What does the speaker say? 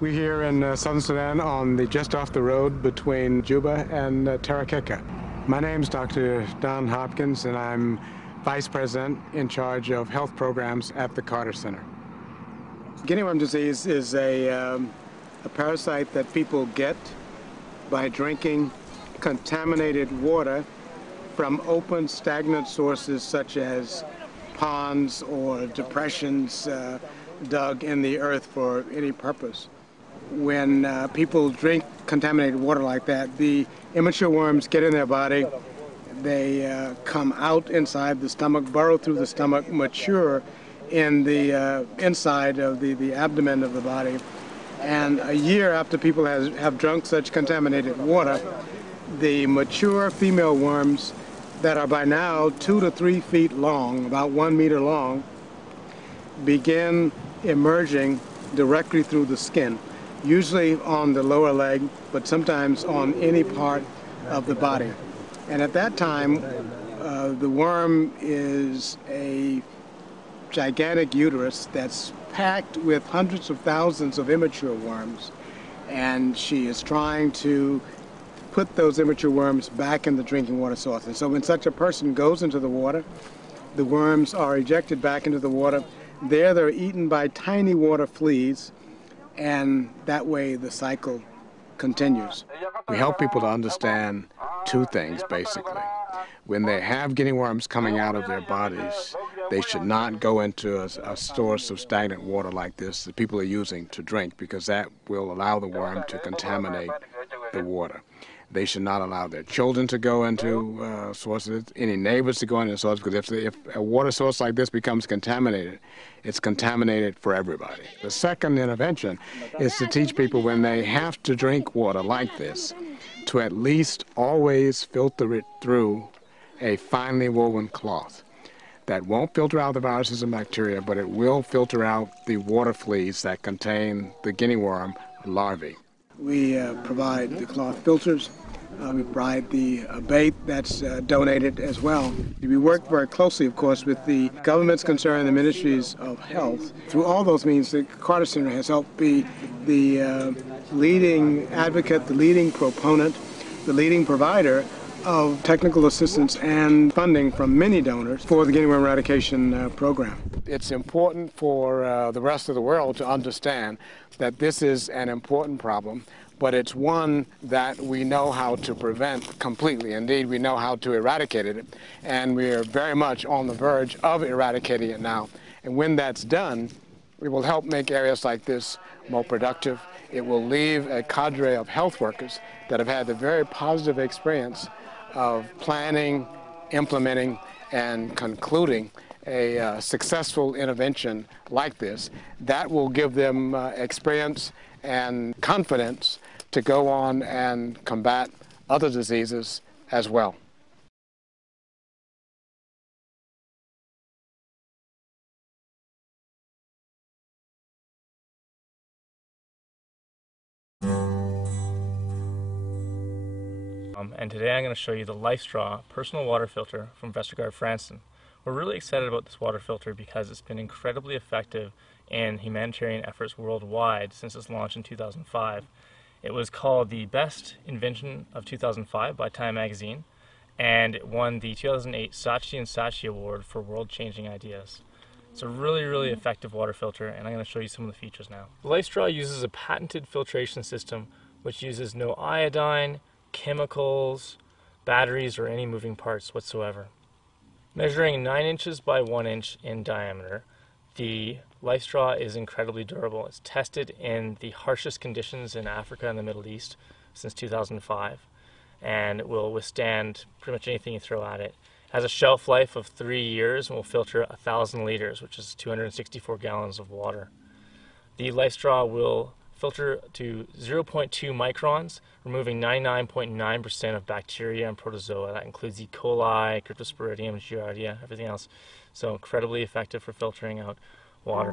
We're here in southern Sudan on just off the road between Juba and Tarakeka. My name's Dr. Don Hopkins, and I'm Vice President in charge of health programs at the Carter Center. Guinea worm disease is a parasite that people get by drinking contaminated water from open, stagnant sources such as ponds or depressions dug in the earth for any purpose. When people drink contaminated water like that, the immature worms get in their body, they come out inside the stomach, burrow through the stomach, mature in the inside of the abdomen of the body. And a year after people have drunk such contaminated water, the mature female worms that are by now 2 to 3 feet long, about 1 meter long, begin emerging directly through the skin, usually on the lower leg, but sometimes on any part of the body. And at that time, the worm is a gigantic uterus that's packed with hundreds of thousands of immature worms, and she is trying to put those immature worms back in the drinking water source. And so when such a person goes into the water, the worms are ejected back into the water. There they're eaten by tiny water fleas, and that way the cycle continues. We help people to understand two things, basically. When they have guinea worms coming out of their bodies, they should not go into a source of stagnant water like this that people are using to drink, because that will allow the worm to contaminate the water. They should not allow their children to go into sources, any neighbors to go into sources, because if a water source like this becomes contaminated, it's contaminated for everybody. The second intervention is to teach people when they have to drink water like this, to at least always filter it through a finely woven cloth. That won't filter out the viruses and bacteria, but it will filter out the water fleas that contain the guinea worm larvae. We provide the cloth filters. We provide the bait that's donated as well. We work very closely, of course, with the governments concerned, the ministries of health. Through all those means, the Carter Center has helped be the leading advocate, the leading proponent, the leading provider of technical assistance and funding from many donors for the Guinea worm eradication program. It's important for the rest of the world to understand that this is an important problem, but it's one that we know how to prevent completely. Indeed, we know how to eradicate it, and we are very much on the verge of eradicating it now. And when that's done, we will help make areas like this more productive. It will leave a cadre of health workers that have had the very positive experience of planning, implementing, and concluding a successful intervention like this. That will give them experience and confidence to go on and combat other diseases as well. And today I'm going to show you the LifeStraw personal water filter from Vestergaard Franson. We're really excited about this water filter because it's been incredibly effective in humanitarian efforts worldwide since its launch in 2005. It was called the Best Invention of 2005 by Time Magazine, and it won the 2008 Saatchi and Saatchi Award for world-changing ideas. It's a really, really effective water filter, and I'm going to show you some of the features now. The LifeStraw uses a patented filtration system which uses no iodine, chemicals, batteries, or any moving parts whatsoever. Measuring 9 inches by 1 inch in diameter, the LifeStraw is incredibly durable. It's tested in the harshest conditions in Africa and the Middle East since 2005, and it will withstand pretty much anything you throw at it. It has a shelf life of 3 years and will filter 1,000 liters, which is 264 gallons of water. The LifeStraw will filter to 0.2 microns, removing 99.9% of bacteria and protozoa. That includes E. coli, Cryptosporidium, Giardia, everything else. So incredibly effective for filtering out water.